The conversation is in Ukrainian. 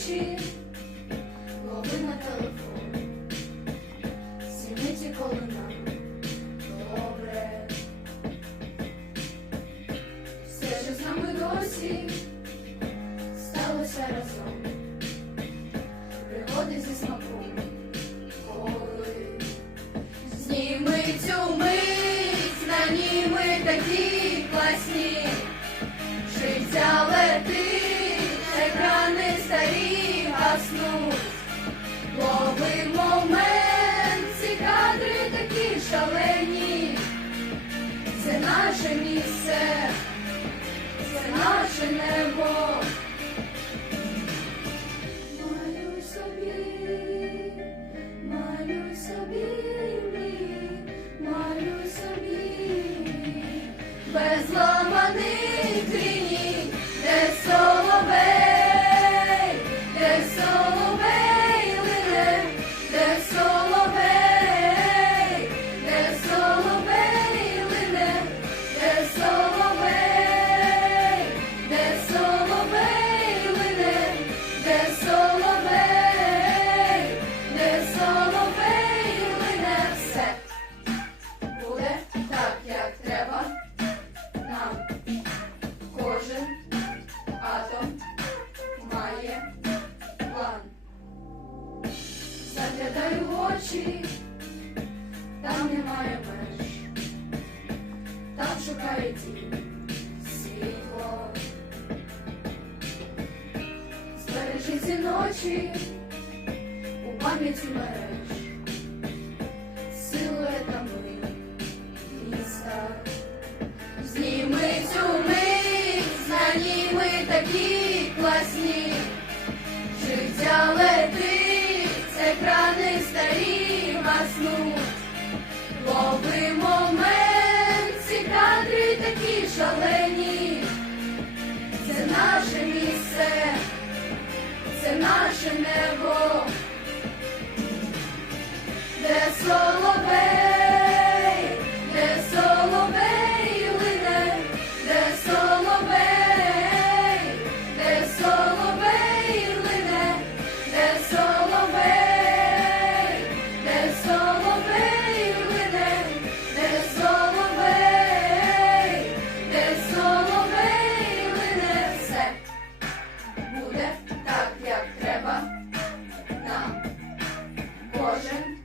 очі, лови на телефон, сіниці коли нам добре. Все, що з нами досі, сталося разом. Пригоди зі смаком, коли зніми цю мить, на ми такі наше місце, це наше небо. Тінь світло. Збережи ці ночі у пам'яті мереж, силуетами міста. Зніми цю мить, на ній ми такі класні. Це наше небо, де portion